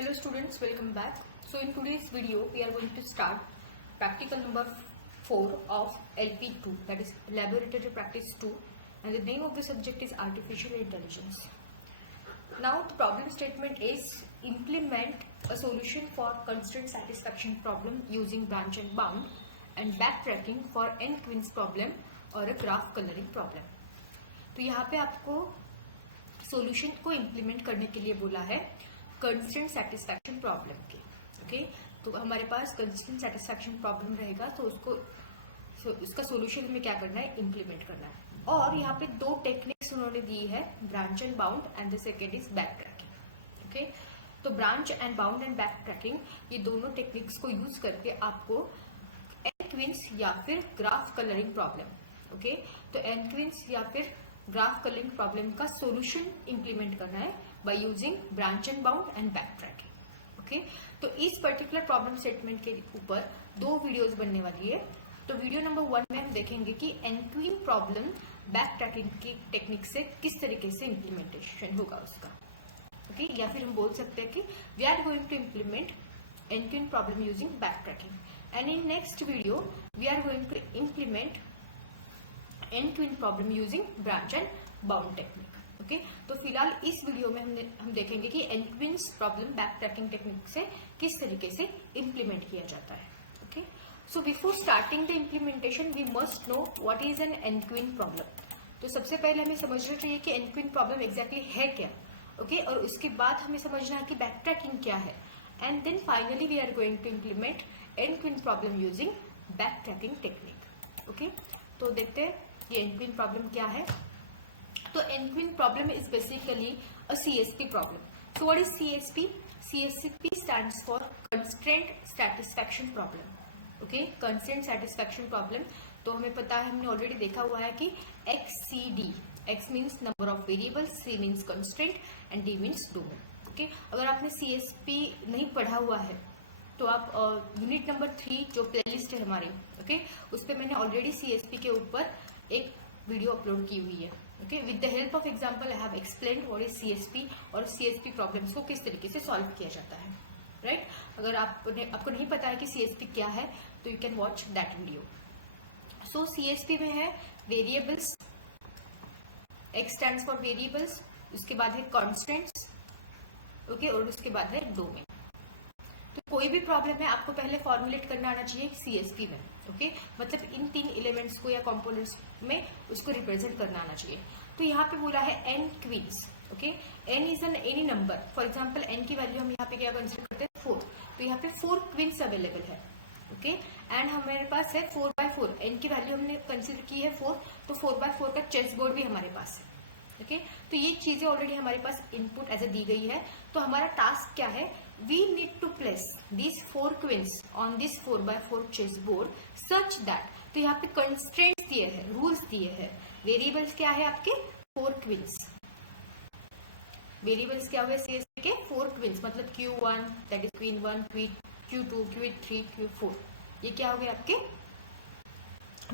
Hello students, welcome back. So in today's video we are going to start practical number 4 of LP2, that is Laboratory Practice 2, and the name of the subject is Artificial Intelligence. Now the problem statement is implement a solution for constraint satisfaction problem using branch and bound and backtracking for n-quins problem और a graph coloring problem. तो यहाँ पे आपको solution को implement करने के लिए बोला है कंस्ट्रेंट सेटिस्फैक्शन प्रॉब्लम के. ओके, तो हमारे पास कंस्ट्रेंट सेटिस्फैक्शन प्रॉब्लम रहेगा तो उसका सॉल्यूशन हमें क्या करना है, इम्प्लीमेंट करना है. और यहाँ पे दो टेक्निक्स उन्होंने दी है, branch and bound and the second is back tracking. Okay, तो branch and bound and back tracking ये दोनों टेक्निक्स को यूज करके आपको n-क्विंस या फिर ग्राफ कलरिंग प्रॉब्लम, ओके, तो n-क्विंस या फिर ग्राफ कलरिंग प्रॉब्लम का सॉल्यूशन इंप्लीमेंट करना है by using branch and bound and back tracking. Okay, तो इस पर्टिकुलर प्रॉब्लम स्टेटमेंट के ऊपर दो वीडियोस बनने वाली है. तो वीडियो नंबर 1 में हम देखेंगे कि n-क्वीन प्रॉब्लम बैक ट्रैकिंग की टेक्निक से किस तरीके से इम्प्लीमेंटेशन होगा उसका. ओके, या फिर हम बोल सकते हैं कि we are going to implement n queen problem using back tracking and in next video we are going to implement n queen problem using branch and bound technique. Okay, तो फिलहाल इस वीडियो में हम देखेंगे कि n queens problem back tracking technique से किस तरीके से इम्प्लीमेंट किया जाता है. Okay, so before starting the implementation we must know what is an n queen problem. तो सबसे पहले हमें समझना चाहिए कि n-क्वीन प्रॉब्लम एग्जैक्टली है क्या. ओके, और उसके बाद हमें समझना है कि बैक ट्रैकिंग क्या है and then finally we are going to implement n queen problem using back tracking technique. Okay, तो देखते हैं ये n-क्वीन प्रॉब्लम क्या है. तो n queen problem is basically a CSP problem. So what is CSP? CSP stands for constraint satisfaction problem. Okay, constraint satisfaction problem. तो हमें पता है, हमने ऑलरेडी देखा हुआ है कि XCD, X means number of variables, C means constraint and D means domain. Okay, अगर आपने CSP नहीं पढ़ा हुआ है तो आप यूनिट नंबर 3 जो प्लेलिस्ट है हमारी, ओके, उस पर मैंने ऑलरेडी CSP के ऊपर एक वीडियो अपलोड की हुई है. Okay, with the help of example I have explained what is CSP और CSP प्रॉब्लम्स को किस तरीके से सॉल्व किया जाता है. राइट, अगर आपको नहीं पता है कि CSP क्या है तो you can watch that video. So CSP में है variables, X stands for variables, उसके बाद है कॉन्स्टेंट्स, ओके, और उसके बाद है डोमेन. तो कोई भी प्रॉब्लम है आपको पहले फॉर्मुलेट करना आना चाहिए CSP में. ओके, मतलब इन तीन एलिमेंट्स को या कंपोनेंट्स में उसको रिप्रेजेंट करना आना चाहिए. तो यहाँ पे बोला है n queens. Okay, n is an any number. For example n की वैल्यू हम यहाँ पे क्या कंसिडर करते हैं, 4. तो यहाँ पे 4 क्वींस अवेलेबल है. ओके, एंड हमारे पास है 4x4. n की वैल्यू हमने कंसिडर की है 4, तो 4x4 का चेस बोर्ड भी हमारे पास है. ओके, तो ये चीजें ऑलरेडी हमारे पास इनपुट एज ए दी गई है. तो हमारा टास्क क्या है, we need to place these 4 queens on this 4x4 chess board such that. तो यहाँ पे कंस्ट्रेंट्स दिए हैं, रूल्स दिए हैं. वेरिएबल्स क्या है आपके, 4 क्वींस. वेरिएबल्स क्या हुए CSP के, 4 क्वींस, मतलब Q1 that is queen 1, Q2, Q3, Q4. ये क्या हो गए आपके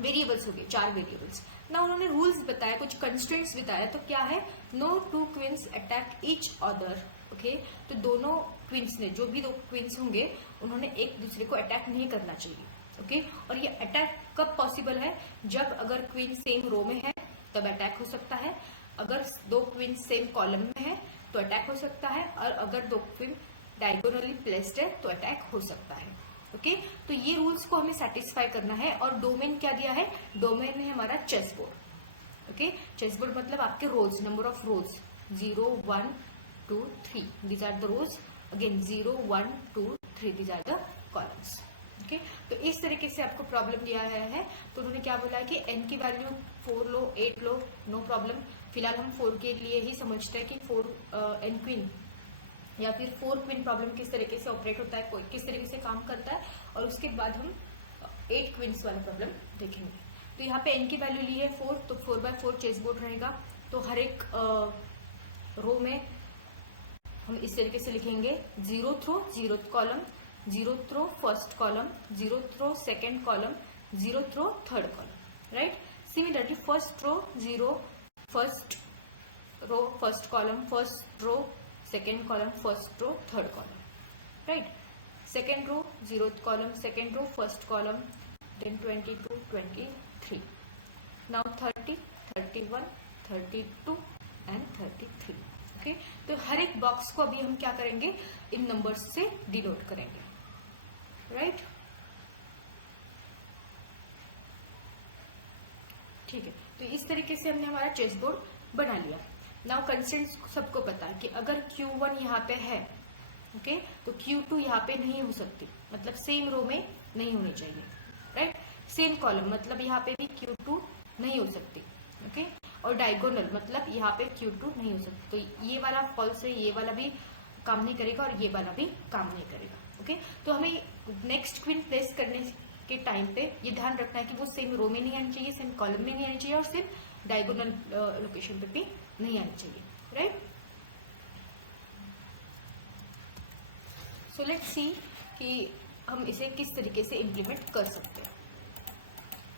वेरिएबल्स हो गए, 4 वेरिएबल्स. ना उन्होंने रूल्स बताया, कुछ कंस्ट्रेंट्स बताया. तो क्या है, no 2 queens attack each other. Okay, तो दोनों क्वींस ने, जो भी 2 क्वींस होंगे उन्होंने एक दूसरे को अटैक नहीं करना चाहिए. ओके, और ये अटैक कब पॉसिबल है, जब अगर क्वीन सेम रो में है तब अटैक हो सकता है, अगर 2 क्वीन सेम कॉलम में है तो अटैक हो सकता है, और अगर 2 क्वीन डायगोनली प्लेस्ड है तो अटैक हो सकता है. ओके, तो ये रूल्स को हमें सेटिस्फाई करना है. और डोमेन क्या दिया है, डोमेन है हमारा chess board. Okay, chess board मतलब आपके rows, number of rows 0, 1, 2, 3, these are the rows. Again 0, 1, 2, 3, these are the columns. Okay, तो इस तरीके से आपको प्रॉब्लम दिया गया है. तो उन्होंने क्या बोला है कि n की वैल्यू 4 लो, 8 लो, नो प्रॉब्लम. फिलहाल हम 4 के लिए ही समझते हैं कि 4 n-क्वीन या फिर 4 क्वीन प्रॉब्लम किस तरीके से ऑपरेट होता है, किस तरीके से काम करता है, और उसके बाद हम 8 क्वींस वाला प्रॉब्लम देखेंगे. तो यहाँ पे n की वैल्यू ली है 4, तो 4x4 चेस बोर्ड रहेगा. तो हर एक रो में हम इस तरीके से लिखेंगे, 0th row 0th column, 0th row 1st column, 0th row 2nd column, 0th row 3rd column. Right, similarly 1st row 0, 1st row 1st column, 1st row 2nd column, 1st row 3rd column. Right. Second row 0th column, second row first column, then 22, 23. Now 30, 31, 32 and 33. Okay, तो हर एक box को अभी हम क्या करेंगे, इन numbers से डिनोट करेंगे. राइट. ठीक है, तो इस तरीके से हमने हमारा चेस बोर्ड बना लिया. नाउ कंस्ट्रेंट्स सबको पता है कि अगर Q1 यहाँ पे है, ओके, तो Q2 यहाँ पे नहीं हो सकती, मतलब सेम रो में नहीं होनी चाहिए. राइट. सेम कॉलम मतलब यहाँ पे भी Q2 नहीं हो सकती. ओके, और डायगोनल मतलब यहाँ पे Q2 नहीं हो सकती. तो ये वाला फॉल्स है, ये वाला भी काम नहीं करेगा और ये वाला भी काम नहीं करेगा. ओके, तो हमें नेक्स्ट क्वीन प्लेस करने के टाइम पे ये ध्यान रखना है कि वो सेम रो में नहीं आनी चाहिए, सेम कॉलम में नहीं आनी चाहिए और सेम डायगोनल लोकेशन पे भी नहीं आनी चाहिए. राइट. सो लेट्स सी कि हम इसे किस तरीके से इम्प्लीमेंट कर सकते हैं.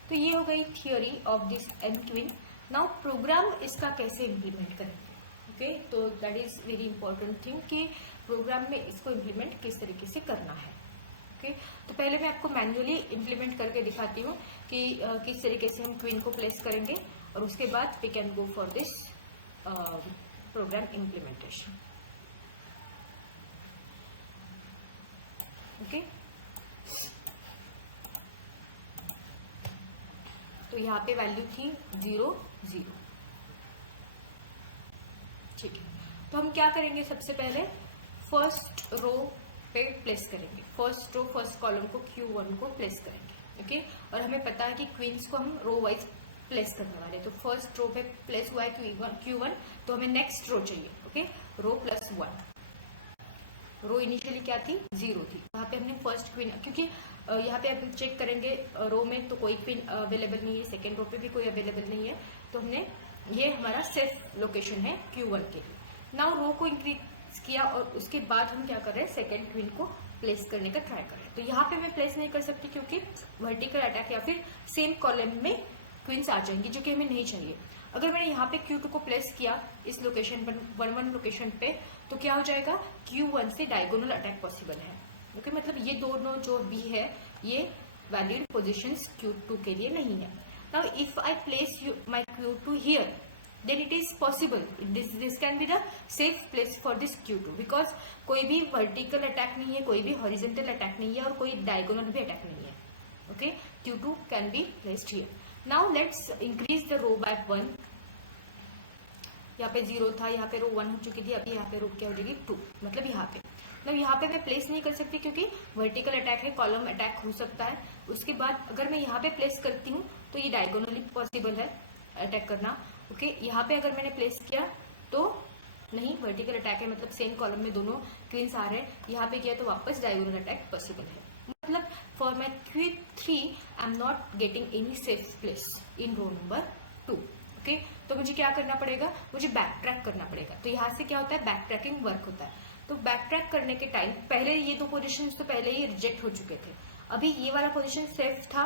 तो ये हो गई theory of this N queen. Now program इसका कैसे इम्प्लीमेंट करेंगे. ओके, तो that is very important thing कि प्रोग्राम में इसको इम्प्लीमेंट किस तरीके से करना है. ओके, तो पहले मैं आपको मैन्युअली इम्प्लीमेंट करके दिखाती हूँ कि किस तरीके से हम क्वीन को प्लेस करेंगे और उसके बाद we can go for this program implementation. Okay, तो यहाँ पे वैल्यू थी 0, 0. ठीक है, तो हम क्या करेंगे, सबसे पहले फर्स्ट रो पे प्लेस करेंगे. फर्स्ट रो फर्स्ट कॉलम को Q1 को प्लेस करेंगे. ओके, और हमें पता है कि क्वींस को हम रो वाइज प्लेस करने वाले. तो फर्स्ट रो पे प्लेस हुआ है Q1, तो हमें नेक्स्ट रो चाहिए. ओके, रो +1. रो इनिशियली क्या थी, 0 थी. वहाँ पे हमने फर्स्ट क्वीन, क्योंकि यहाँ पे आप चेक करेंगे रो में तो कोई क्वीन अवेलेबल नहीं है, सेकेंड रो पे भी कोई अवेलेबल नहीं है, तो हमने ये हमारा सेफ लोकेशन है Q1 के लिए. नाउ रो को इंक्रीज किया और उसके बाद हम क्या कर रहे हैं, सेकेंड क्वीन को प्लेस करने का ट्राई कर रहे हैं. तो यहाँ पे मैं प्लेस नहीं कर सकती क्योंकि वर्टिकल अटैक या फिर सेम कॉलम में क्वींस आ जाएंगी, जो कि हमें नहीं चाहिए. अगर मैंने यहाँ पे Q2 को प्लेस किया इस लोकेशन पर 1 लोकेशन पे, तो क्या हो जाएगा, Q1 से डायगोनल अटैक पॉसिबल है. ओके, मतलब ये दोनों जो भी है ये वैलिड पोजीशंस Q2 के लिए नहीं है. Now if I place my Q2 here, then it is possible, this can be the safe place for this Q2 because कोई भी vertical attack नहीं है, कोई भी horizontal attack नहीं है और कोई diagonal भी attack नहीं है. Okay, Q2 can be placed here. Now let's increase the row by 1. यहाँ पे 0 था, यहाँ पे रो 1 हो चुकी थी, अभी यहाँ पे रो क्या हो जाएगी 2, मतलब यहाँ पे. मतलब यहाँ पे मैं प्लेस नहीं कर सकती क्योंकि वर्टिकल अटैक है, कॉलम अटैक हो सकता है. उसके बाद अगर मैं यहाँ पे प्लेस करती हूँ तो ये डायगोनली पॉसिबल है अटैक करना. ओके, यहाँ पे अगर मैंने प्लेस किया तो नहीं, वर्टिकल अटैक है, मतलब सेम कॉलम में दोनों क्वींस आ रहे हैं. यहाँ पे किया तो वापस डायगोनल अटैक पॉसिबल है. मतलब for my Q3 I am not getting any safe place in row number 2. Okay, तो मुझे क्या करना पड़ेगा, मुझे बैक ट्रैक करना पड़ेगा. तो यहाँ से क्या होता है, बैक ट्रैकिंग वर्क होता है. तो बैक ट्रैक करने के टाइम पहले ये 2 पोजिशन तो पहले ही रिजेक्ट हो चुके थे. अभी ये वाला पोजिशन सेफ था,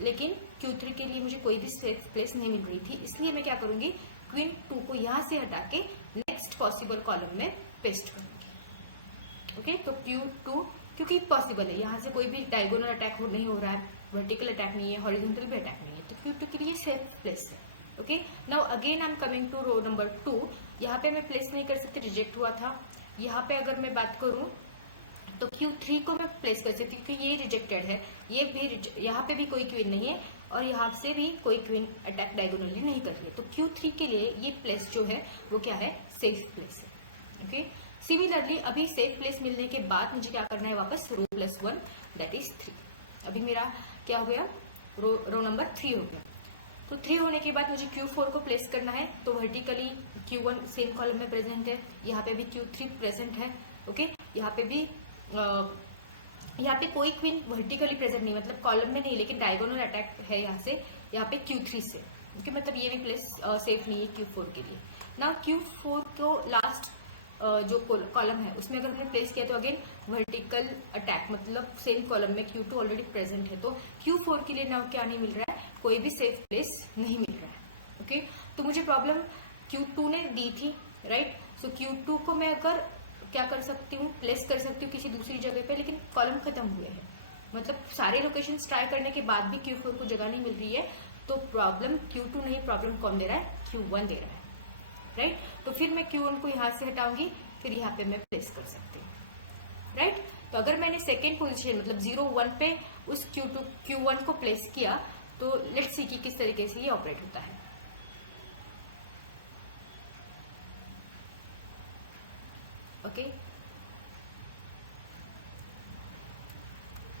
लेकिन Q3 के लिए मुझे कोई भी सेफ प्लेस नहीं मिल रही थी. इसलिए मैं क्या करूंगी, क्वीन 2 को यहाँ से हटा के नेक्स्ट पॉसिबल कॉलम में पेस्ट करूंगी. ओके, तो Q2 क्योंकि पॉसिबल है, यहाँ से कोई भी डायगोनल अटैक नहीं हो रहा है, वर्टिकल अटैक नहीं है, हॉरिजॉन्टल भी अटैक नहीं है, तो Q2 के लिए सेफ प्लेस है. Okay, now again I am coming to row number 2. यहाँ पे मैं प्लेस नहीं कर सकती, रिजेक्ट हुआ था. यहाँ पे अगर मैं बात करूँ तो Q3 को मैं प्लेस कर सकती हूँ क्योंकि ये रिजेक्टेड है, ये भी, यहाँ पे भी कोई क्वीन नहीं है और यहाँ से भी कोई क्वीन अटैक डायगोनली नहीं कर रही है. तो Q3 के लिए ये प्लेस जो है वो क्या है, सेफ प्लेस है. ओके, सिमिलरली अभी सेफ प्लेस मिलने के बाद मुझे क्या करना है, वापस रो +1 दैट इज 3. अभी मेरा क्या हो गया, रो नंबर 3 हो गया. तो 3 होने के बाद मुझे Q4 को प्लेस करना है. तो वर्टिकली Q1 सेम कॉलम में प्रेजेंट है, यहाँ पे भी Q3 प्रेजेंट है. ओके, यहाँ पे भी यहाँ पे कोई क्वीन वर्टिकली प्रेजेंट नहीं, मतलब कॉलम में नहीं, लेकिन डायगोनल अटैक है यहाँ से, यहाँ पे Q3 से. ओके, मतलब ये भी प्लेस सेफ नहीं है Q4 के लिए. ना Q4 को लास्ट जो कॉलम है उसमें अगर हमने प्लेस किया तो अगेन वर्टिकल अटैक, मतलब सेम कॉलम में Q2 ऑलरेडी प्रेजेंट है. तो Q4 के लिए ना क्या नहीं मिल रहा है, कोई भी सेफ प्लेस नहीं मिल रहा है. ओके, तो मुझे प्रॉब्लम Q2 ने दी थी, राइट. सो Q2 को मैं अगर क्या कर सकती हूँ, प्लेस कर सकती हूँ किसी दूसरी जगह पे, लेकिन कॉलम खत्म हुए हैं, मतलब सारे लोकेशन ट्राई करने के बाद भी Q4 को जगह नहीं मिल रही है, तो प्रॉब्लम Q2 नहीं, प्रॉब्लम कौन दे रहा है, Q1 दे रहा है, राइट। तो फिर मैं Q1 को यहाँ से हटाऊंगी, फिर यहाँ पे मैं प्लेस कर सकती हूँ, राइट। तो अगर मैंने सेकेंड पोजीशन मतलब 0-1 पे उस Q1 को प्लेस किया, तो लेट्स सी कि किस तरीके से ये ऑपरेट होता है। ओके,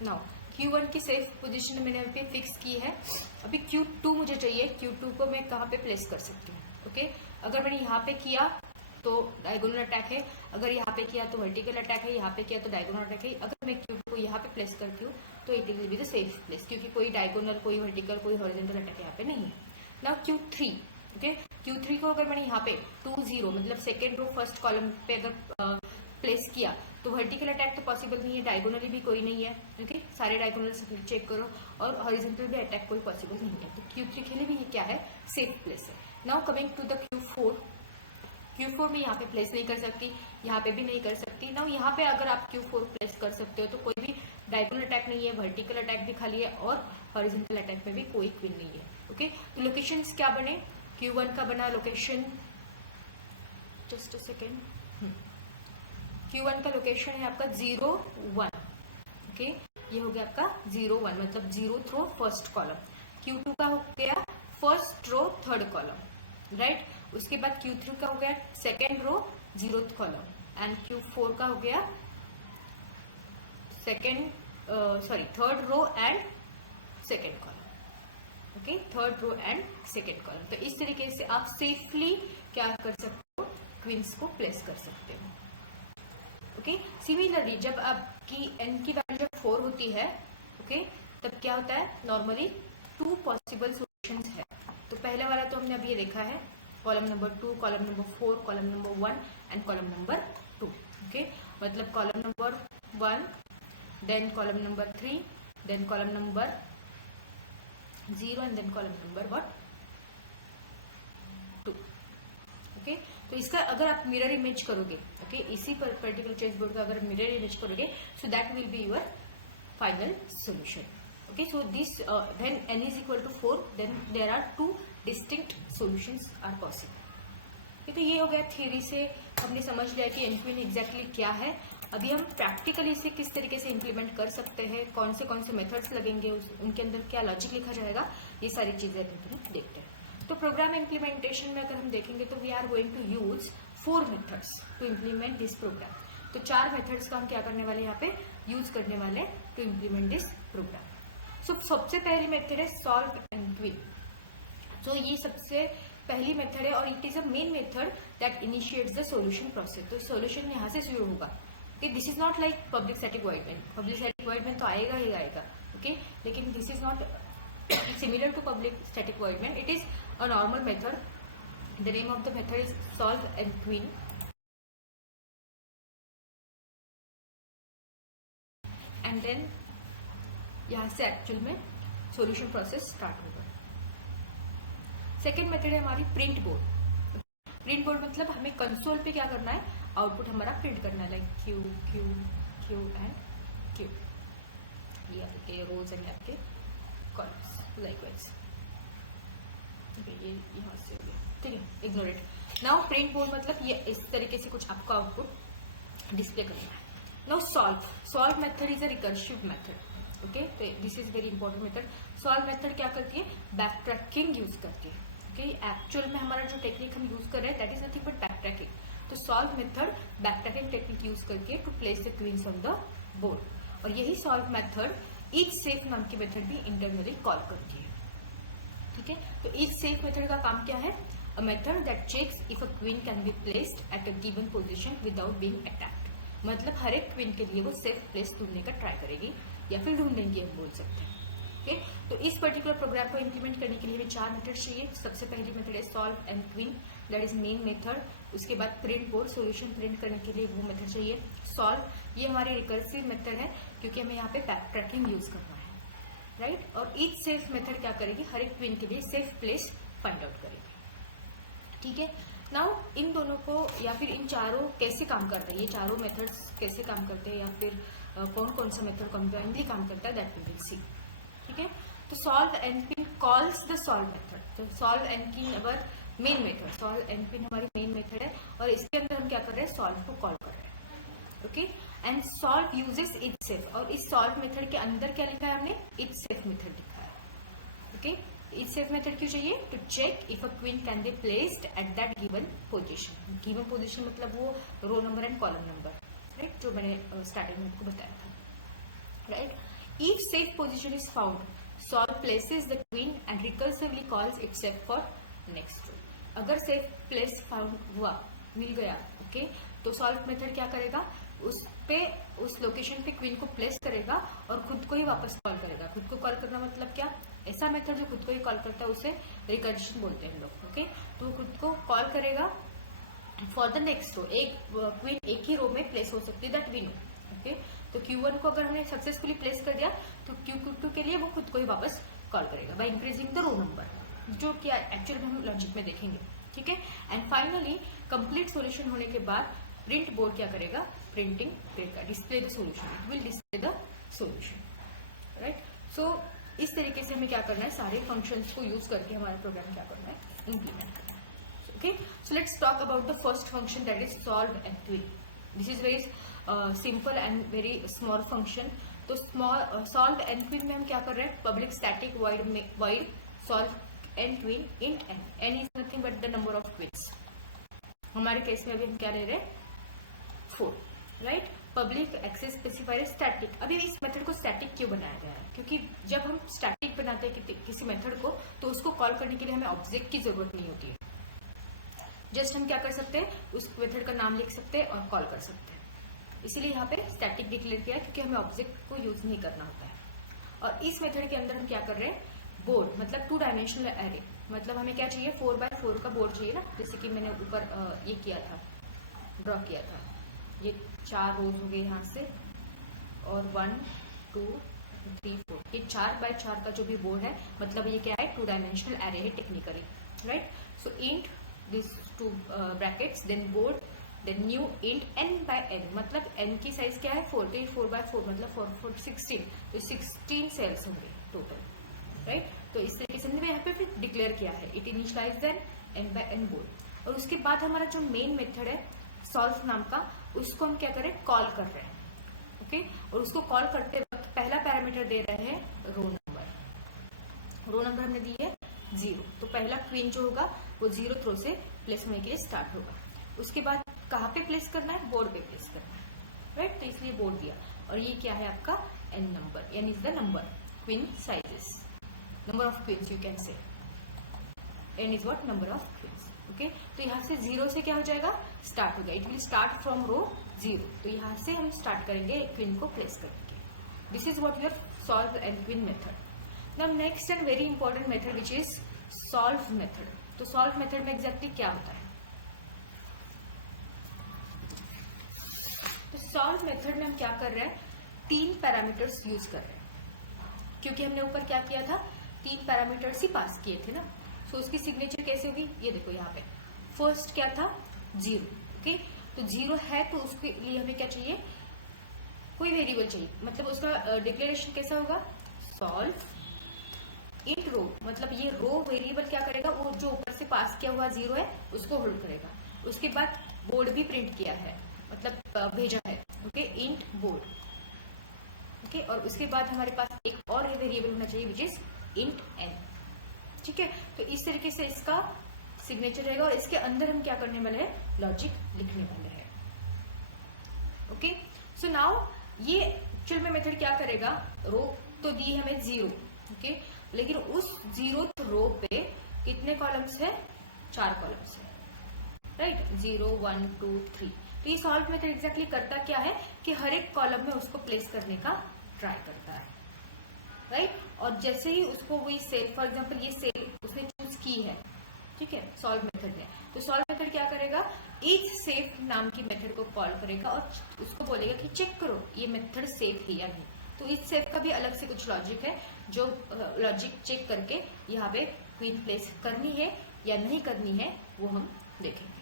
नाउ Q1 की सेफ पोजीशन मैंने अभी फिक्स की है। अभी Q2 मुझे चाहिए, Q2 को मैं कहाँ पे प्लेस कर सकती हूँ। ओके, अगर मैंने यहाँ पे किया तो डायगोनल अटैक है, अगर यहाँ पे किया तो वर्टिकल अटैक है, यहाँ पे किया तो डायगोनल अटैक है। अगर मैं Q2 को यहाँ पे प्लेस करती हूँ तो it will be the safe place, क्योंकि कोई डायगोनल, कोई वर्टिकल, कोई हॉरिजॉन्टल अटैक यहाँ पे नहीं है। नाउ Q3, ओके, Q3 को अगर मैंने यहाँ पे 2-0 मतलब सेकेंड रो फर्स्ट कॉलम पे अगर प्लेस किया तो वर्टिकल अटैक तो पॉसिबल नहीं है, डायगोनली भी कोई नहीं है, ओके, सारे डायगोनल चेक करो, और हॉरिजॉन्टल भी अटैक कोई पॉसिबल नहीं है। तो Q3 के लिए भी ये क्या है, सेफ प्लेस है। Now coming to the Q4 में यहाँ पे प्लेस नहीं कर सकती, यहाँ पे भी नहीं कर सकती। नाउ यहाँ पे अगर आप Q4 प्लेस कर सकते हो तो कोई भी डायगोनल अटैक नहीं है, वर्टिकल अटैक भी खाली है, और हॉरिजॉन्टल अटैक में भी कोई क्वीन नहीं है। ओके, तो लोकेशंस क्या बने, Q1 का बना location, just a second, Q1 का लोकेशन है आपका 0-1, ओके, ये हो गया आपका 0-1 मतलब 0th रो फर्स्ट कॉलम। Q2 का हो गया first row third column, right. उसके बाद Q3 का हो गया second row 0th column, and Q4 का हो गया third row and second column. Okay, third row and second column. तो इस तरीके से आप सेफली क्या कर सकते हो, क्वींस को प्लेस कर सकते हो। ओके, सिमिलरली जब आपकी n की वैल्यू जब 4 होती है, ओके, तब क्या होता है, नॉर्मली 2 पॉसिबल सॉल्यूशंस है। तो पहले वाला तो हमने अभी ये देखा है, column number 2, column number 4, column number 1 and column number 2। Okay, मतलब column number 1, then column number 3, then column number 0 and then column number 2। Okay, तो इसका अगर आप मिरर इमेज करोगे, ओके, इसी पर्टिकुलर चेस बोर्ड का अगर मिरर इमेज करोगे, so that will be your final solution. Okay, so this when n is equal to 4, then there are 2 distinct solutions are possible। तो ये हो गया थियरी से हमने समझ लिया कि n क्वीन एग्जैक्टली क्या है। अभी हम प्रैक्टिकली इसे किस तरीके से इम्प्लीमेंट कर सकते हैं, कौन से मेथड्स लगेंगे, उनके अंदर क्या लॉजिक लिखा जाएगा, ये सारी चीजें देखते हैं। तो प्रोग्राम इम्प्लीमेंटेशन में अगर हम देखेंगे तो we are going to use 4 methods to implement this program. तो 4 मेथड्स का हम क्या करने वाले यहाँ पे यूज करने वाले टू इम्प्लीमेंट दिस प्रोग्राम। सो सबसे पहली मेथड है सॉल्व एंड क्वीन। तो ये सबसे पहली मेथड है और it is a main method that initiates the solution process. तो सॉल्यूशन यहाँ से शुरू होगा। Okay, this is not like public static void main. Public static void main तो आएगा ही आएगा, ओके, लेकिन this is not similar to public static void main. It is a normal method. The name of the method is solve and queen. And then यहाँ से actual में solution process start होगा। Second method है हमारी print board. Print board मतलब हमें console पे क्या करना है, आउटपुट हमारा प्रिंट करना है, like Q Q Q and Q, ये आपके रोज एंड आपके कॉलम्स लाइकवाइज। ये यहाँ से हो गया, ठीक है, ignore it. Now print board मतलब ये इस तरीके से कुछ आपका आउटपुट डिस्प्ले करना है। Now solve method is a recursive method. Okay, तो this is very important method. Solve method क्या करती है, बैक ट्रैकिंग यूज करती है। ओके, एक्चुअल में हमारा जो टेक्निक हम यूज कर रहे हैं that is nothing but back tracking. तो solve method back tracking technique use करके to place the queens on the board. और यही सॉल्व मेथड ईच सेफ नाम की मेथड भी इंटरनली कॉल करती है। ठीक है, तो ईच सेफ मेथड का काम क्या है, a method that checks if a queen can be placed at a given position without being attacked. मतलब हर एक क्वीन के लिए वो सेफ प्लेस ढूंढने का ट्राई करेगी या फिर ढूंढेंगे हम बोल सकते हैं। ओके, तो इस पर्टिकुलर प्रोग्राम को इम्प्लीमेंट करने के लिए हमें 4 मेथड चाहिए। सबसे पहली मेथड है solve and queen, that is main method. उसके बाद प्रिंट बोर्ड, सॉल्यूशन प्रिंट करने के लिए वो मेथड चाहिए। सॉल्व, ये हमारी रिकर्सिव मेथड है क्योंकि हमें यहाँ पे बैक ट्रैकिंग यूज करना है, राइट। और ईच सेफ मेथड क्या करेगी, हर एक क्वीन के लिए सेफ प्लेस फाइंड आउट करेगी। ठीक है, नाउ इन दोनों को या फिर इन चारों कैसे काम करते हैं, ये चारों मेथड्स कैसे काम करते हैं, या फिर कौन कौन सा मेथड कंबाइनली काम करता है, दैट वी विल सी। ठीक है, तो solve and pin calls the solve method. तो solve and pin our main method, solve and pin हमारी मेन मेथड है और इसके अंदर हम क्या कर रहे हैं, सॉल्व को कॉल कर रहे हैं। Okay, and solve uses it safe, और इस सॉल्व मेथड के अंदर क्या लिखा है हमने, इट सेफ मेथड लिखा है। ओके, इट सेफ मेथड क्यों चाहिए, to check if a queen can be placed at that given position. Given position मतलब वो row number and column number, right, जो मैंने स्टार्टिंग में आपको बताया था। Right, if safe position is found, solve places the queen and recursively calls it safe for next row. अगर safe place found हुआ, मिल गया, ओके, तो सॉल्व मेथड क्या करेगा, उस लोकेशन पे क्वीन को प्लेस करेगा और खुद को ही वापस कॉल करेगा। खुद को कॉल करना मतलब क्या, ऐसा मेथड जो खुद को ही कॉल करता है उसे रिकर्शन बोलते हैं हम लोग। ओके, तो वो खुद को कॉल करेगा फॉर द नेक्स्ट रो। एक क्वीन एक ही रो में प्लेस हो सकती है, दैट वी नो। ओके, तो Q1 को अगर हमने सक्सेसफुली प्लेस कर दिया तो Q2 के लिए वो खुद को ही वापस कॉल करेगा by increasing the row number, जो कि एक्चुअल में हम लॉजिक में देखेंगे। ठीक है, एंड फाइनली कंप्लीट सॉल्यूशन होने के बाद प्रिंट बोर्ड क्या करेगा, प्रिंटिंग करेगा, display the solution, it will display the solution. Right, so इस तरीके से हमें क्या करना है, सारे फंक्शंस को यूज करके हमारा प्रोग्राम क्या करना है, इंप्लीमेंट करना है। Okay, so let's talk about the first function, that is solve and queen. This is very simple and very small function. तो सॉल्व एंड क्वीन में हम क्या कर रहे हैं, public static void solve and queen int N, N is nothing but the number of queens. हमारे case में अभी हम क्या ले रहे हैं, 4। Right, public access specifier static. अभी इस मेथड को स्टैटिक क्यों बनाया गया है, क्योंकि जब हम स्टैटिक बनाते हैं किसी मेथड को, तो उसको कॉल करने के लिए हमें ऑब्जेक्ट की जरूरत नहीं होती है। जस्ट हम क्या कर सकते हैं, उस मेथड का नाम लिख सकते हैं और कॉल कर सकते हैं। इसीलिए यहाँ पे स्टैटिक डिक्लेयर किया है, क्योंकि हमें ऑब्जेक्ट को यूज नहीं करना होता है। और इस मेथड के अंदर हम क्या कर रहे हैं, बोर्ड मतलब 2 डायमेंशनल एरे, मतलब हमें क्या चाहिए, 4x4 का बोर्ड चाहिए ना, जैसे कि मैंने ऊपर ये किया था, ड्रॉ किया था। ये 4 रोज हो गए यहाँ से, और 1 2 3 4, ये 4x4 का जो भी बोर्ड है, मतलब ये क्या है, 2 डायमेंशनल एरे है technically. Right, so int this 2 brackets, then board, then new int n/n, मतलब n की साइज क्या है, 4, तो ये 4x4 मतलब 4 4 16, तो 16 सेल्स होंगे टोटल। राइट, तो इस तरीके से हमने यहाँ पे फिर डिक्लेयर किया है, it initialise then n/n board. और उसके बाद हमारा जो मेन मेथड है सॉल्व नाम का, उसको हम क्या करें, कॉल कर रहे हैं। ओके, और उसको कॉल करते वक्त पहला पैरामीटर दे रहे हैं रो नंबर। रो नंबर हमने दी है 0, तो पहला क्वीन जो होगा वो 0 थ्रो से प्लेस होने के लिए स्टार्ट होगा। उसके बाद कहाँ पे प्लेस करना है, बोर्ड पे प्लेस करना है। राइट, तो इसलिए बोर्ड दिया। और ये क्या है आपका, n number, n is the number, queen sizes, number of queens you can say, n is what, number of queens. Okay, तो यहाँ से 0 से क्या हो जाएगा, स्टार्ट होगा, इट विल स्टार्ट फ्रॉम रो 0, तो यहाँ से हम स्टार्ट करेंगे क्वीन को प्लेस करके। This is what your solve and queen method. Now next and very important method which is solve method. तो सॉल्व मेथड में एग्जैक्टली क्या होता है, तो सॉल्व मेथड में हम क्या कर रहे हैं, 3 पैरामीटर्स यूज कर रहे हैं, क्योंकि हमने ऊपर क्या किया था, 3 पैरामीटर्स ही पास किए थे ना। तो उसकी सिग्नेचर कैसे होगी, ये देखो यहाँ पे फर्स्ट क्या था, 0। ओके, तो 0 है, तो उसके लिए हमें क्या चाहिए, कोई वेरिएबल चाहिए, मतलब उसका डिक्लेरेशन कैसा होगा, सॉल्व इंट रो, मतलब ये रो वेरिएबल क्या करेगा, वो जो ऊपर से पास किया हुआ 0 है उसको होल्ड करेगा। उसके बाद बोर्ड भी प्रिंट किया है, मतलब भेजा है। Okay, int board. ओके, और उसके बाद हमारे पास एक और वेरिएबल होना चाहिए विच इज इंट n। ठीक है, तो इस तरीके से इसका सिग्नेचर रहेगा, और इसके अंदर हम क्या करने वाले हैं, लॉजिक लिखने वाले हैं। ओके, सो नाउ ये एक्चुअल में मेथड क्या करेगा, रो तो दी हमें 0। ओके, लेकिन उस 0th रो पे कितने कॉलम्स है, 4 कॉलम्स है। राइट, 0 1 2 3। तो ये सॉल्व मेथड एग्जैक्टली करता क्या है कि हर एक कॉलम में उसको प्लेस करने का ट्राई करता है। राइट, और जैसे ही उसको वही सेल, फॉर एग्जांपल ये सेल उसने चूज की है, ठीक है, सॉल्व मेथड में, तो सॉल्व मेथड क्या करेगा, इज सेफ नाम की मेथड को कॉल करेगा और उसको बोलेगा कि चेक करो ये मेथड सेफ है या नहीं। तो इज सेफ का भी अलग से कुछ लॉजिक है, जो लॉजिक चेक करके यहाँ पे क्वीन प्लेस करनी है या नहीं करनी है वो हम देखेंगे।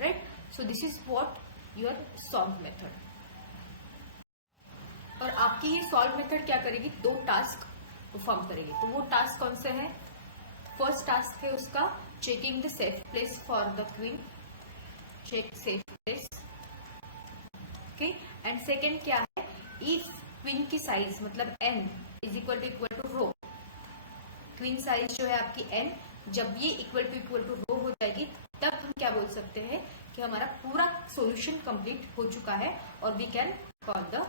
Right. So this is what your solve method. और आपकी ये सॉल्व मेथड क्या करेगी, 2 टास्क परफॉर्म करेगी. तो वो टास्क कौन से हैं? फर्स्ट टास्क है उसका checking the safe place for the queen, check safe place. Okay. And second क्या है, इफ क्वीन की साइज मतलब n is equal to row, queen size जो है आपकी n, जब ये इक्वल टू रो हो जाएगी तब हम क्या बोल सकते हैं कि हमारा पूरा सॉल्यूशन कंप्लीट हो चुका है और we can call the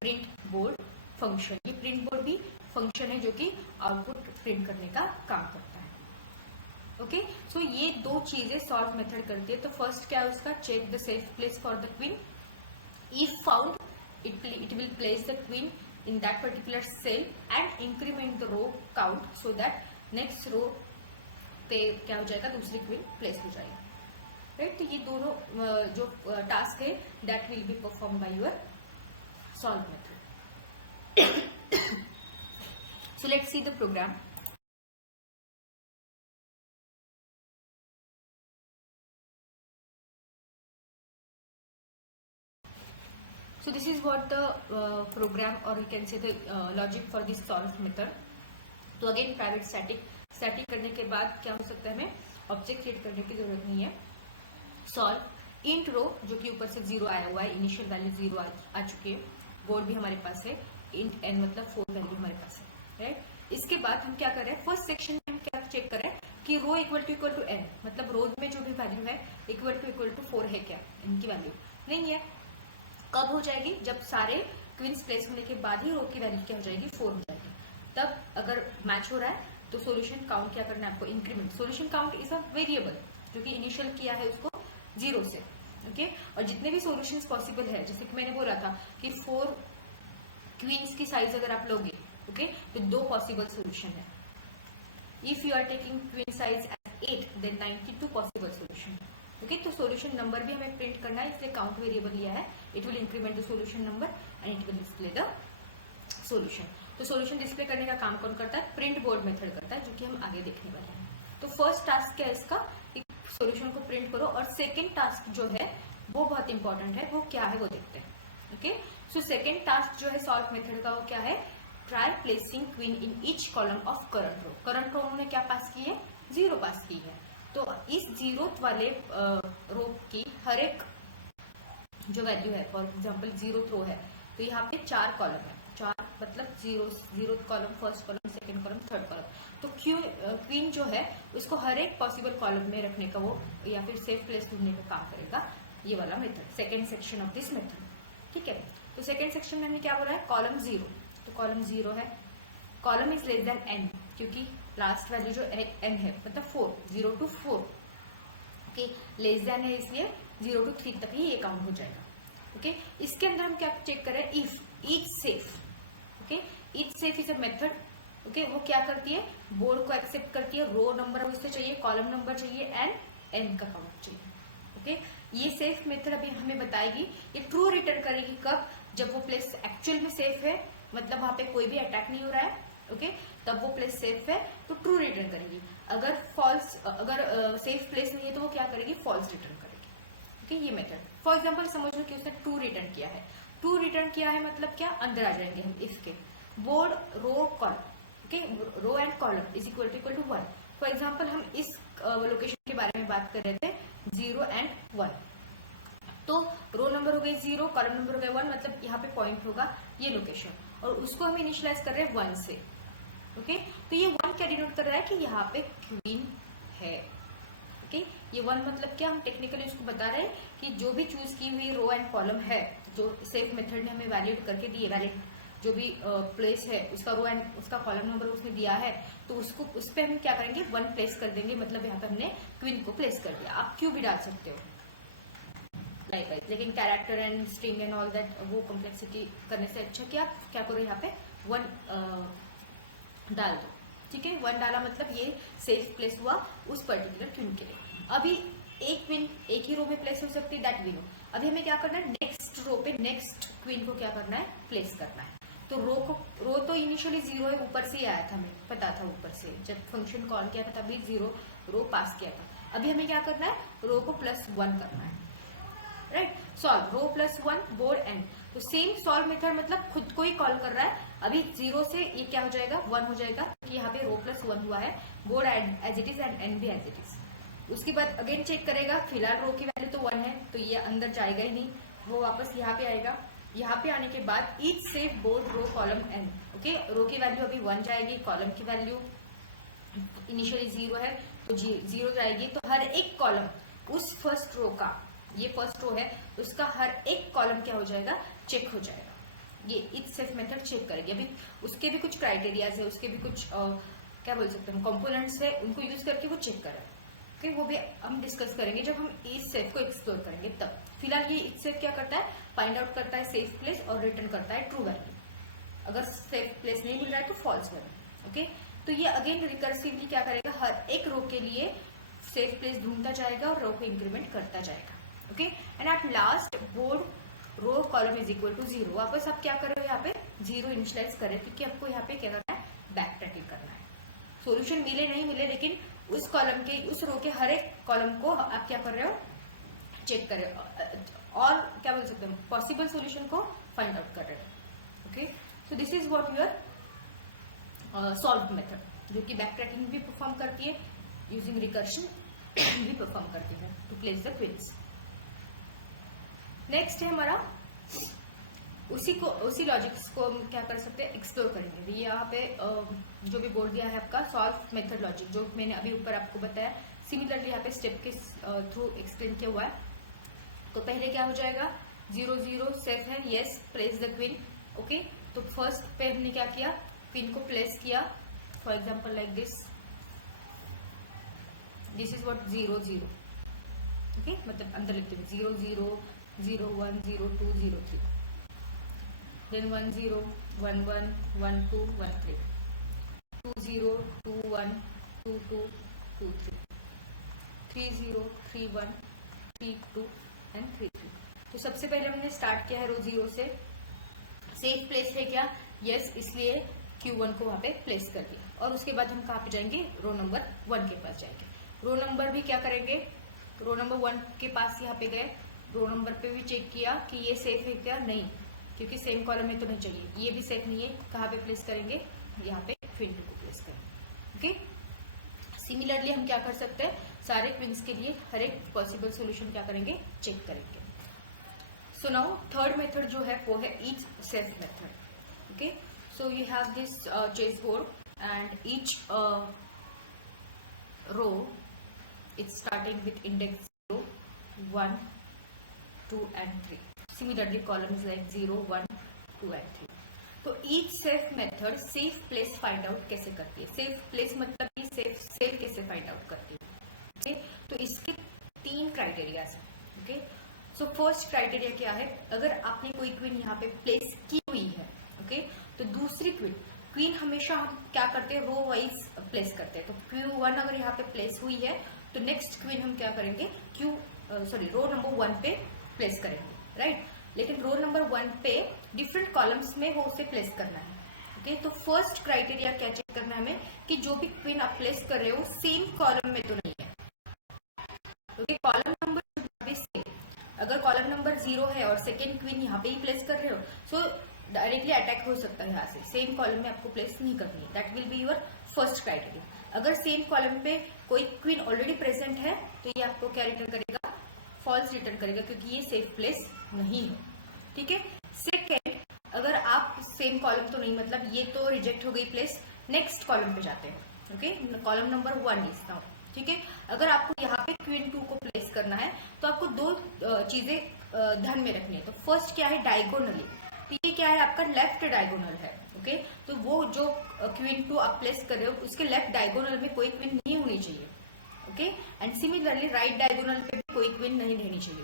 print board function. ये प्रिंट बोर्ड भी फंक्शन है जो कि आउटपुट प्रिंट करने का काम करता है. ओके. सो ये 2 चीजें सॉल्व मेथड करती है. तो फर्स्ट क्या है उसका, check the safe place for the queen. If found it will place the queen in that particular cell and increment the row count so that next row पे क्या हो जाएगा, दूसरी क्वीन प्लेस हो जाएगी. राइट. तो ये दोनों जो टास्क है that will be perform by your solve method. So let's see the program. So this is what the program, or you can say the logic for this solve method. तो again private static करने के बाद क्या हो सकता है, हमें object create करने की जरूरत नहीं है. सॉल्व इंट रो जो कि ऊपर से 0 आया हुआ है, इनिशियल वैल्यू 0 आ चुकी है. बोर्ड भी हमारे पास है. इंट n मतलब 4 वैल्यू हमारे पास है. राइट. इसके बाद हम क्या कर रहे हैं, फर्स्ट सेक्शन में हम क्या चेक कर रहे हैं कि रो इक्वल टू n, मतलब रोज में जो भी वैल्यू है इक्वल टू 4 है क्या, इनकी वैल्यू नहीं है. कब हो जाएगी, जब सारे क्वींस प्लेस होने के बाद ही रो की वैल्यू क्या हो जाएगी, 4 हो जाएगी. तब अगर मैच हो रहा है तो सॉल्यूशन काउंट क्या करना है आपको, increment. Solution count is a variable जो कि इनिशियल किया है उसको 0 से. ओके. और जितने भी सॉल्यूशंस पॉसिबल है, जैसे कि मैंने बोला था कि 4 क्वींस की साइज अगर आप लोगे, ओके, तो 2 पॉसिबल सॉल्यूशन है. If you are taking queen size as 8 then 92 possible solution. Okay. तो सॉल्यूशन नंबर भी हमें प्रिंट करना है, इसलिए काउंट वेरिएबल लिया है. It will increment the solution number and it will display the solution. तो सॉल्यूशन डिस्प्ले करने का काम कौन करता है, प्रिंट बोर्ड मेथड करता है, जो कि हम आगे देखने वाले हैं. तो फर्स्ट टास्क क्या है इसका, सॉल्यूशन को प्रिंट करो. और सेकेंड टास्क जो है वो बहुत इंपॉर्टेंट है, वो क्या है वो देखते हैं. ओके. सो सेकेंड टास्क जो है सॉल्व मेथड का वो क्या है, try placing queen in each column of current row. Current row उन्होंने क्या पास की है, 0 पास की है. तो इस 0 वाले रो की हर एक जो वैल्यू है, फॉर एग्जाम्पल 0th रो है, तो यहाँ पे 4 कॉलम है. 4 मतलब 0th column, first column, second column, third column. तो क्वीन जो है उसको हर एक पॉसिबल कॉलम में रखने का वो या फिर सेफ प्लेस ढूंढने का काम करेगा ये वाला method, second section of this method. ठीक है. तो सेकेंड सेक्शन में हमने क्या बोला है, कॉलम 0. तो कॉलम 0 है, column is less than n, क्योंकि लास्ट वैल्यू जो n है मतलब 4, 0 to 4. ओके. लेस देन है इसलिए 0 to 3 तक ही ये काउंट हो जाएगा. ओके. इसके अंदर हम क्या चेक कर रहे हैं, if each safe. Okay. Each safe is a method. Okay. वो क्या करती है, बोर्ड को एक्सेप्ट करती है, रो नंबर उससे चाहिए, कॉलम नंबर चाहिए एंड n का काउंट चाहिए. ओके. ये सेफ मेथड अभी हमें बताएगी. ये ट्रू रिटर्न करेगी कब, जब वो प्लेस एक्चुअल में सेफ है, मतलब वहां पे कोई भी अटैक नहीं हो रहा है. ओके. तब वो प्लेस सेफ है तो ट्रू रिटर्न करेगी. अगर फॉल्स, अगर सेफ प्लेस नहीं है तो वो क्या करेगी, फॉल्स रिटर्न करेगी. ओके. ये मेथड, फॉर एग्जांपल समझ लो कि उसने ट्रू रिटर्न किया है. ट्रू रिटर्न किया है मतलब क्या, अंदर आ जाएंगे हम इफ के, board row column. Okay. Row and column is equal to 1. For example हम इस लोकेशन के बारे में बात कर रहे थे 0 and 1. तो रो नंबर हो गई 0, कॉलम नंबर हो गया 1, मतलब यहाँ पे पॉइंट होगा ये लोकेशन, और उसको हम इनिशियलाइज कर रहे हैं 1 से. ओके. तो ये 1 क्या डिनोट कर रहा है कि यहाँ पे क्वीन है. ओके. ये 1 मतलब क्या, हम टेक्निकली उसको बता रहे हैं कि जो भी चूज की हुई रो एंड कॉलम है, जो सेफ मेथड ने हमें वैलिड करके दी है, वैलिड जो भी प्लेस है उसका रो एंड उसका कॉलम नंबर उसने दिया है, तो उसको उस पर हम क्या करेंगे, 1 प्लेस कर देंगे, मतलब यहाँ पे हमने क्वीन को प्लेस कर दिया. आप क्यों भी डाल सकते हो लाइक, लेकिन character and string and all that वो कॉम्प्लेक्सिटी करने से अच्छा कि आप क्या करो, यहाँ पे 1 डाल दो. ठीक है. 1 डाला मतलब ये सेफ प्लेस हुआ उस पर्टिकुलर क्वीन के लिए. अभी एक क्वीन एक ही रो में प्लेस हो सकती है, दैट वी नो. अभी हमें क्या करना है, नेक्स्ट रो पे नेक्स्ट क्वीन को क्या करना है, प्लेस करना है. तो रो तो इनिशियली 0 है, ऊपर से ही आया था, हमें पता था ऊपर से, जब फंक्शन कॉल किया था तभी 0 रो पास किया था. अभी हमें क्या करना है, रो को +1 करना है, right. Solve row +1 board and, तो सेम सॉल्व मेथड मतलब खुद को ही कॉल कर रहा है। अभी 0 से ये क्या हो जाएगा, 1 हो जाएगा, क्योंकि यहाँ पे रो +1 हुआ है, board as it is and and भी एज इट इज। उसके बाद अगेन चेक करेगा, फिलहाल रो की वैल्यू तो 1 है, तो ये अंदर जाएगा ही नहीं, वो वापस यहाँ पे आएगा। यहाँ पे आने के बाद each save board row column n, okay. Row की वैल्यू अभी 1 जाएगी, कॉलम की वैल्यू इनिशियली 0 है तो 0 जाएगी। तो हर एक कॉलम उस फर्स्ट रो का, ये फर्स्ट रो है, उसका हर एक कॉलम क्या हो जाएगा, चेक हो जाएगा। ये ईच सेफ मेथड चेक करेगी। अभी उसके भी कुछ क्राइटेरियाज है, उसके भी कुछ क्या बोल सकते हैं कंपोनेंट्स है, उनको यूज करके वो चेक करें, ओके। वो भी हम डिस्कस करेंगे जब हम ईच सेफ को एक्सप्लोर करेंगे तब। फिलहाल ये ईच सेफ क्या करता है, फाइंड आउट करता है सेफ प्लेस और रिटर्न करता है ट्रू वैल्यू। अगर सेफ प्लेस नहीं मिल रहा है तो फॉल्स वैल्यू, ओके। तो ये अगेन रिकर्सिवली क्या करेगा, हर एक रो के लिए सेफ प्लेस ढूंढता जाएगा और रो को इंक्रीमेंट करता जाएगा, okay. And at last board row column is equal to 0। वापस आप क्या कर रहे हो, यहाँ पे 0 इनिशियलाइज करें, क्योंकि आपको यहाँ पे क्या करना है, बैक ट्रैकिंग करना है। सोल्यूशन मिले नहीं मिले, लेकिन उस कॉलम के, उस रो के हर एक कॉलम को आप क्या कर रहे हो, चेक कर रहे हो और क्या बोल सकते हैं पॉसिबल सोल्यूशन को फाइंड आउट कर रहे हो, okay. So this is what your solve method, जो कि बैक ट्रैकिंग भी परफॉर्म करती है, यूजिंग रिकर्शन भी परफॉर्म करती है to place the queens. Next है हमारा, उसी लॉजिक्स को हम क्या कर सकते हैं, एक्सप्लोर करेंगे। ये यहाँ पे जो भी बोल दिया है आपका सॉल्व मेथड लॉजिक, जो मैंने अभी ऊपर आपको बताया, सिमिलरली यहाँ पे स्टेप के थ्रू एक्सप्लेन किया हुआ है। तो पहले क्या हो जाएगा, 0 0 सेफ है, yes place the queen, okay. तो फर्स्ट पे हमने क्या किया, क्वीन को प्लेस किया, for example like this is what 0 0, okay. मतलब अंदर लिखते हैं 0 0 0 1 0 2 0 3, then 1 0 1 1 1 2 1 3, 2 0 2 1 2 2 2 3, 3 0 3 1 3 2 एंड 3 3। तो सबसे पहले हमने स्टार्ट किया है रो 0 से। सेफ प्लेस है क्या, यस, इसलिए Q1 को वहां पे प्लेस कर दिया। और उसके बाद हम कहाँ पे जाएंगे, रो नंबर 1 के पास जाएंगे। रो नंबर भी क्या करेंगे, रो नंबर 1 के पास यहाँ पे गए, रो नंबर पे भी चेक किया कि ये सेफ है क्या, नहीं, क्योंकि सेम कॉलम में तो नहीं चाहिए, ये भी सेफ नहीं है, कहाँ पे प्लेस करेंगे, यहाँ पे क्वीन 2 को प्लेस करेंगे, ओके। सिमिलरली हम क्या कर सकते हैं, सारे क्वींस के लिए हर एक पॉसिबल सोल्यूशन क्या करेंगे, चेक करेंगे। सो नाउ थर्ड मेथड जो है वो है each safe method, okay. So you have this chess board and each row is starting with index 0 1 2 and 3. Similarly, columns like 0 1 2 and 3. तो each safe method safe place find out कैसे करती है, safe place मतलब कि safe cell कैसे find out करती है, okay? तो इसके 3 क्राइटेरिया है, ओके। सो फर्स्ट क्राइटेरिया क्या है, अगर आपने कोई क्वीन यहाँ पे प्लेस की हुई है, ओके, तो दूसरी क्वीन हमेशा हम क्या करते हैं, रो वाइज प्लेस करते हैं। तो Q1 अगर यहाँ पे प्लेस हुई है तो नेक्स्ट क्वीन हम क्या करेंगे, रो नंबर 1 पे प्लेस करेंगे, राइट। लेकिन रो नंबर 1 पे डिफरेंट कॉलम्स में वो उसे प्लेस करना है, ओके। तो फर्स्ट क्राइटेरिया क्या चेक करना है हमें, कि जो भी क्वीन आप प्लेस कर रहे हो सेम कॉलम में तो नहीं है, ओके। कॉलम नंबर सेम, अगर कॉलम नंबर 0 है और सेकेंड क्वीन यहाँ पे ही प्लेस कर रहे हो, सो डायरेक्टली अटैक हो सकता है यहाँ से, सेम कॉलम में आपको प्लेस नहीं करनी है, that will be your first criteria. अगर सेम कॉलम पे कोई क्वीन ऑलरेडी प्रेजेंट है तो ये आपको क्या रिटर्न करेगा, फॉल्स रिटर्न करेगा, क्योंकि ये सेफ प्लेस नहीं है, ठीक है। सेकेंड, अगर आप सेम कॉलम तो नहीं, मतलब ये तो रिजेक्ट हो गई प्लेस, नेक्स्ट कॉलम पे जाते हैं, okay. Column number 1 is now, ठीक है। अगर आपको यहाँ पे क्वीन 2 को प्लेस करना है तो आपको 2 चीजें ध्यान में रखनी है। तो फर्स्ट क्या है, डायगोनली, तो ये क्या है, आपका लेफ्ट डायगोनल है, ओके। तो वो जो क्वीन 2 आप प्लेस कर रहे हो उसके लेफ्ट डायगोनल में कोई क्वीन नहीं होनी चाहिए, okay. And similarly right diagonal पे भी कोई क्वीन नहीं रहनी चाहिए,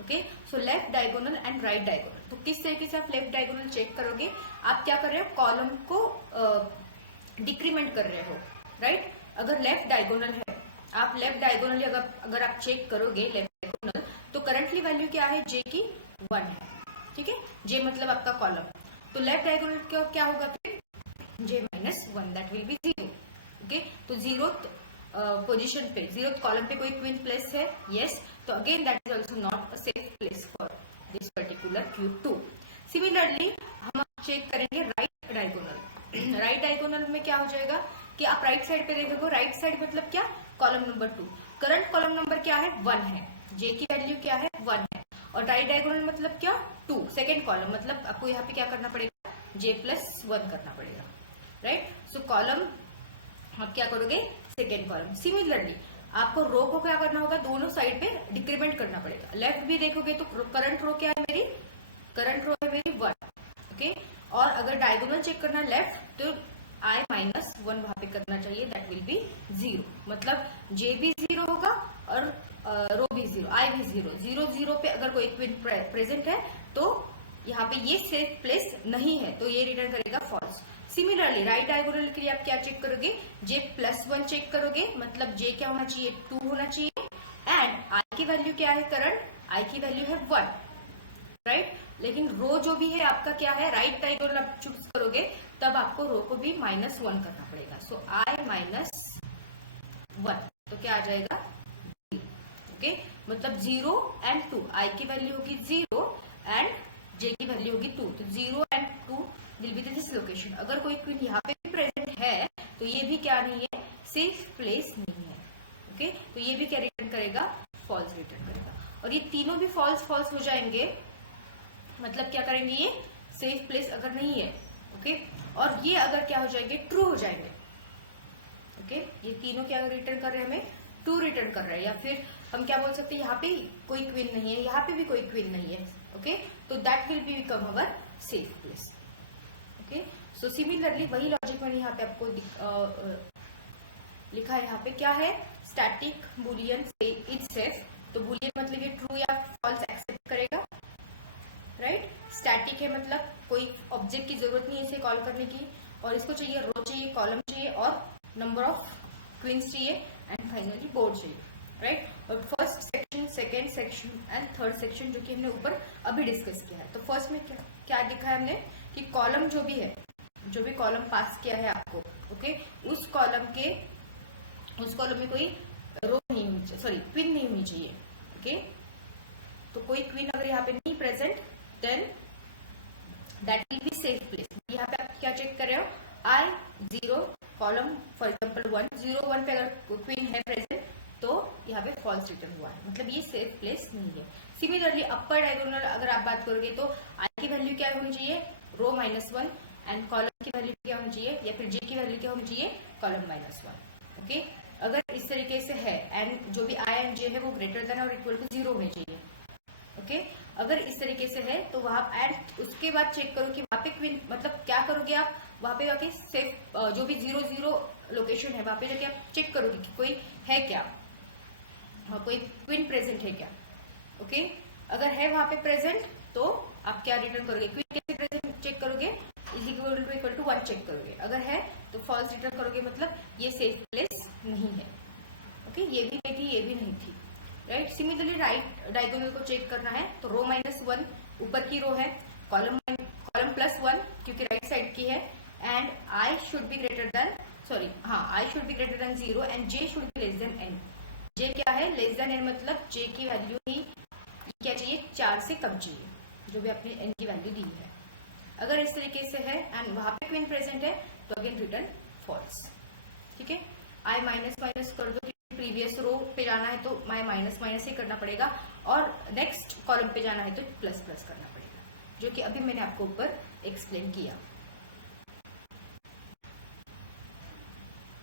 okay. So left diagonal and right diagonal. तो किस तरीके से आप लेफ्ट डायगोनल चेक करोगे, आप क्या कर रहे हो, कॉलम को डिक्रीमेंट कर रहे हो, राइट। अगर लेफ्ट डायगोनल है, आप लेफ्ट डायगोनली अगर आप चेक करोगे लेफ्ट डायगोनल, तो करंटली वैल्यू क्या है, जे की 1 है, ठीक है। जे मतलब आपका कॉलम, तो लेफ्ट डायगोनल क्या होगा फिर, जे -1, दैट विल बी 0, ओके। तो 0 पोजीशन पे, 0th कॉलम पे कोई क्वीन प्लेस है, यस, तो again that is also not a safe place for this particular Q 2। Similarly हम चेक करेंगे राइट डायगोनल। राइट डायगोनल में क्या हो जाएगा कि आप राइट साइड पे देखोगे, राइट साइड मतलब क्या, column number 2, current column number क्या है 1 है, जे की वैल्यू क्या है 1 है, और राइट डायगोनल मतलब क्या 2, सेकेंड कॉलम मतलब आपको यहाँ पे क्या करना पड़ेगा, j+1 करना पड़ेगा, राइट। सो कॉलम आप क्या करोगे, सेकेंड कॉलम। सिमिलरली आपको रो को क्या करना होगा, दोनों साइड पे डिक्रीमेंट करना पड़ेगा। लेफ्ट भी देखोगे तो करंट रो क्या है मेरी, करंट रो है मेरी 1, ओके, और अगर डायगोनल चेक करना लेफ्ट तो i-1 वहां पे करना चाहिए, दैट विल बी 0, मतलब j भी 0 होगा और रो भी 0, i भी 0, 0 0 पे अगर कोई क्वीन प्रेजेंट है तो यहाँ पे ये सेफ प्लेस नहीं है, तो ये रिटर्न करेगा फॉल्स। सिमिलरली राइट डायगोनल के लिए आप क्या चेक करोगे, j+1 चेक करोगे, मतलब j क्या होना चाहिए 2 होना चाहिए, एंड i की वैल्यू क्या है, करंट i की वैल्यू है 1, राइट। लेकिन रो जो भी है आपका क्या है, राइट डायगोनल आप चूज करोगे तब आपको रो को भी -1 करना पड़ेगा, सो i-1, तो क्या आ जाएगा, ओके, मतलब 0 एंड 2, i की वैल्यू होगी 0 एंड j की वैल्यू होगी 2, तो 0 and 2 will be this location. अगर कोई क्वीन यहाँ पे भी प्रेजेंट है तो ये भी क्या नहीं है, सेफ प्लेस नहीं है, ओके, तो ये भी क्या रिटर्न करेगा, फॉल्स रिटर्न करेगा। और ये तीनों भी फॉल्स फॉल्स हो जाएंगे, मतलब क्या करेंगे, ये सेफ प्लेस अगर नहीं है, ओके, और ये अगर क्या हो जाएंगे, ट्रू हो जाएंगे, ओके, ये तीनों क्या रिटर्न कर रहे हैं, हमें ट्रू रिटर्न कर रहे हैं, या फिर हम क्या बोल सकते हैं, यहाँ पे कोई क्वीन नहीं है, यहाँ पे भी कोई क्वीन नहीं है, ओके, तो that will be become our safe place, okay. So similarly वही लॉजिक मैंने यहाँ पे आपको लिखा है, यहाँ पे क्या है, स्टैटिक बुलियन से इज सेफ, तो बुलियन मतलब ये ट्रू या फॉल्स एक्सेप्ट करेगा, राइट। स्टैटिक है मतलब कोई ऑब्जेक्ट की जरूरत नहीं है इसे कॉल करने की, और इसको चाहिए रो चाहिए, कॉलम चाहिए, और नंबर ऑफ क्वींस चाहिए, एंड फाइनली बोर्ड चाहिए, राइट। और first section, second section and third section जो कि हमने ऊपर अभी डिस्कस किया है, तो फर्स्ट में क्या लिखा है हमने कि कॉलम जो भी है, जो भी कॉलम पास किया है आपको, ओके, उस कॉलम में कोई रो नहीं होनी चाहिए, सॉरी क्वीन नहीं होनी चाहिए, ओके, तो कोई क्वीन अगर यहाँ पे नहीं present then that will be safe place. यहाँ पे आप क्या चेक कर रहे हो, i0 कॉलम फॉर एग्जाम्पल 1, 0 1 पे अगर क्वीन है प्रेजेंट तो यहाँ पे फॉल्स रिटर्न हुआ है, मतलब ये सेफ प्लेस नहीं है। सिमिलरली अपर डायगोनल अगर आप बात करोगे तो i की वैल्यू क्या होनी चाहिए, रो -1, एंड कॉलम की वैल्यू क्या होनी चाहिए, या फिर j की वैल्यू क्या होनी चाहिए, कॉलम -1, ओके। अगर इस तरीके से है एंड जो भी i एंड j है वो ग्रेटर देन और इक्वल टू 0 होने चाहिए, ओके। अगर इस तरीके से है तो वहां एंड उसके बाद चेक करो कि वहां पे क्वीन, मतलब क्या करोगे आप, वहां पे जाके सेफ जो भी 0 0 लोकेशन है वहां पे जाके आप चेक करोगे कि कोई है क्या, कोई क्वीन प्रेजेंट है क्या, ओके। अगर है वहां पे प्रेजेंट तो आप क्या रिटर्न करोगे, क्वीन कैसे प्रेजेंट चेक करोगे, इक्वल टू 1 चेक करोगे, अगर है तो फॉल्स रिटर्न करोगे, मतलब ये सेफ प्लेस नहीं है, ओके। ये भी नहीं थी, ये भी नहीं थी, राइट। सिमिलरली राइट डायगोनल को चेक करना है तो रो -1 ऊपर की रो है, कॉलम +1 क्योंकि राइट साइड की है, and i should be greater than, sorry हाँ, i should be greater than 0 and j should be less than n। j क्या है, लेस देन n, मतलब j की वैल्यू ही क्या चाहिए, 4 से कम चाहिए, जो भी आपने n की वैल्यू दी है। अगर इस तरीके से है एंड वहां पे क्वीन प्रेजेंट है तो अगेन रिटर्न फॉल्स, ठीक है। i कर दो, प्रीवियस रो पे जाना है तो माइनस ही करना पड़ेगा, और नेक्स्ट कॉलम पे जाना है तो प्लस करना पड़ेगा, जो कि अभी मैंने आपको ऊपर एक्सप्लेन किया,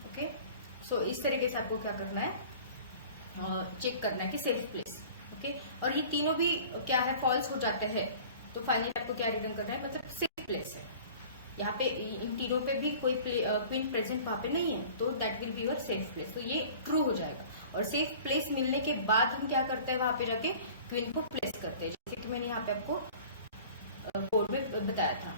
ओके। सो इस तरीके से आपको क्या करना है, चेक करना है कि सेफ प्लेस, ओके। और ये तीनों भी क्या है, फॉल्स हो जाते हैं तो फाइनली आपको क्या रिटर्न करना है, मतलब सेफ प्लेस है। यहाँ पे इन तीनों पे भी कोई क्वीन प्रेजेंट वहां पे नहीं है तो that will be your safe place, तो ये ट्रू हो जाएगा। और सेफ प्लेस मिलने के बाद हम क्या करते हैं, वहां पे जाके क्वीन को प्लेस करते हैं, जैसे कि मैंने यहाँ पे आपको कोड में बताया था।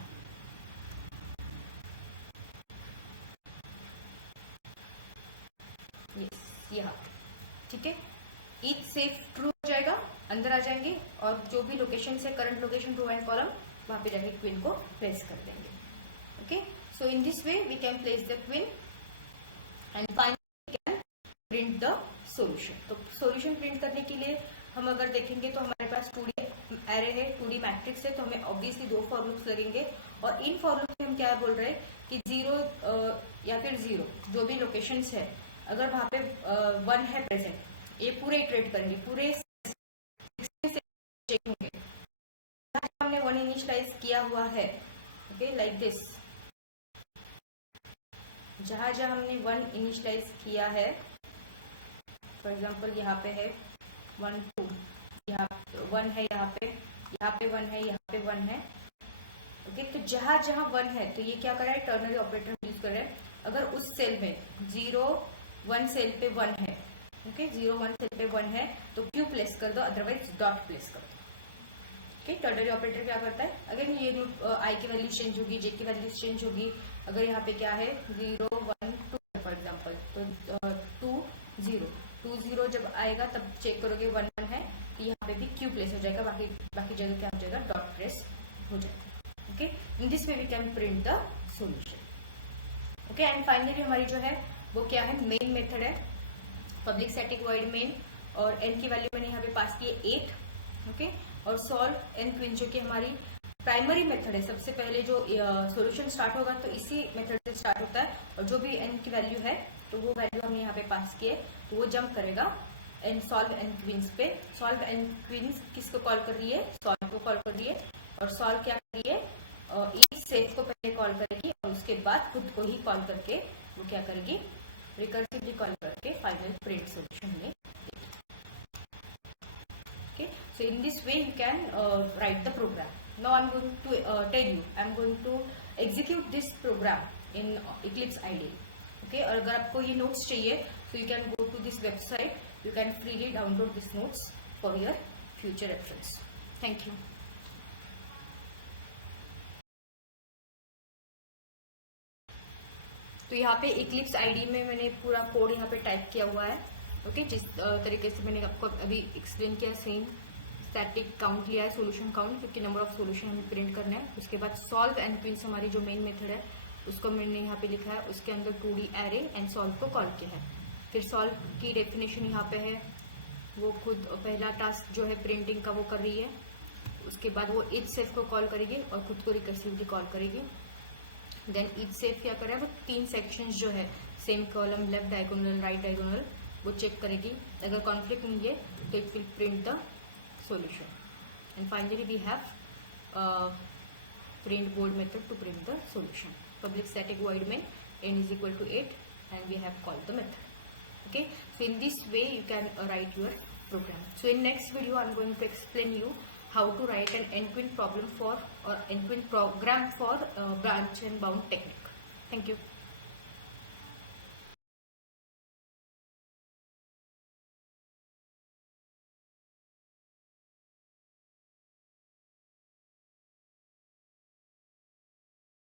यहाँ ठीक है, ईच सेफ ट्रू हो जाएगा, अंदर आ जाएंगे और जो भी लोकेशन से current location row and column वहां पे जाके क्वीन को प्लेस कर देंगे, okay. So in this way we can place the queen and finally print the solution. तो सॉल्यूशन प्रिंट करने के लिए हम अगर देखेंगे तो हमारे पास 2D एरे है, 2D मैट्रिक्स है, तो हमें ऑब्वियसली 2 फॉर लूप्स लगेंगे और इन फॉर लूप्स में हम क्या बोल रहे हैं कि 0 या फिर 0 जो भी लोकेशंस है अगर वहां पे 1 है प्रेजेंट, ये पूरे इटरेट करेंगे, पूरे चेक होंगे। हमने 1 इनिशियलाइज किया हुआ है, ओके, लाइक दिस। जहां जहां हमने 1 इनिशियलाइज किया है, फॉर एग्जाम्पल यहाँ पे है 1 2, यहाँ 1 है, यहाँ पे 1 है, यहाँ पे 1 है, ओके। तो जहां जहां 1 है तो ये क्या कर रहा है, टर्नरी ऑपरेटर यूज कर रहा है। अगर उस सेल में 0 1 सेल पे 1 है, ओके, 0 1 सेल पे 1 है तो क्यू प्लेस कर दो, अदरवाइज डॉट प्लेस कर दो, ओके। टर्नरी ऑपरेटर क्या करता है, अगर ये रूट आई की वैल्यू चेंज होगी, जे की वैल्यू चेंज होगी। अगर यहाँ पे क्या है 0 1 2 फॉर एग्जाम्पल, तो 2 0 जब आएगा तब चेक करोगे 1 1 है तो यहाँ पे भी क्यू प्लेस हो जाएगा, बाकी जगह क्या हो जाएगा, डॉट प्लेस हो जाएगा, okay. In this way we can print the solution, okay. And finally हमारी जो है वो क्या है, मेन मेथड है, पब्लिक स्टैटिक वॉइड मेन, और एन की वैल्यू मैंने यहाँ पे पास की है 8, ओके। और सॉल्व एन क्वीन जो कि हमारी प्राइमरी मेथड है, सबसे पहले जो सॉल्यूशन स्टार्ट होगा तो इसी मेथड से स्टार्ट होता है, और जो भी एन की वैल्यू है तो वो वैल्यू हमने यहाँ पे पास की है तो वो जंप करेगा एन सॉल्व एन क्वींस पे। सॉल्व एन क्वींस किसको कॉल कर रही है, सॉल्व को कॉल कर रही है, और सॉल्व क्या कर रही है, ईच सेफ को पहले कॉल करेगी और उसके बाद खुद को ही कॉल करके वो क्या करेगी, रिकर्सिवली कॉल करके फाइनल प्रिंट सॉल्यूशन में। Okay, so in this way you can write the program. Now I'm going to tell you, I'm going to execute this program in Eclipse IDE. Okay, और अगर आपको ये notes चाहिए so you can go to this website, you can freely download these notes for your future reference. Thank you. तो यहाँ पे Eclipse IDE में मैंने पूरा कोड यहाँ पे टाइप किया हुआ है, ओके। जिस तरीके से मैंने आपको अभी एक्सप्लेन किया, सेम स्टैटिक काउंट लिया है, सॉल्यूशन काउंट, क्योंकि नंबर ऑफ सॉल्यूशन हमें प्रिंट करना है। उसके बाद सॉल्व एंड क्वींस हमारी जो मेन मेथड है उसको मैंने यहाँ पे लिखा है, उसके अंदर 2D एरे एंड सॉल्व को कॉल किया है। फिर सॉल्व की डेफिनेशन यहाँ पे है, वो खुद पहला टास्क जो है प्रिंटिंग का वो कर रही है, उसके बाद वो ईच सेफ को कॉल करेगी और खुद को रिकर्सिवली कॉल करेगी। देन ईच सेफ क्या कर रहा है, वो 3 सेक्शंस जो है same column, left diagonal, right diagonal, वो चेक करेगी। अगर कॉन्फ्लिक्ट नहीं है तो it will print the solution. And finally we have print board method to print the solution. Public static void main n is equal to 8 and we have called the method, okay। So in this way you can write your program. So in next video I'm going to explain you how to write an n-queen problem for, or n-queen program for branch and bound technique. Thank you.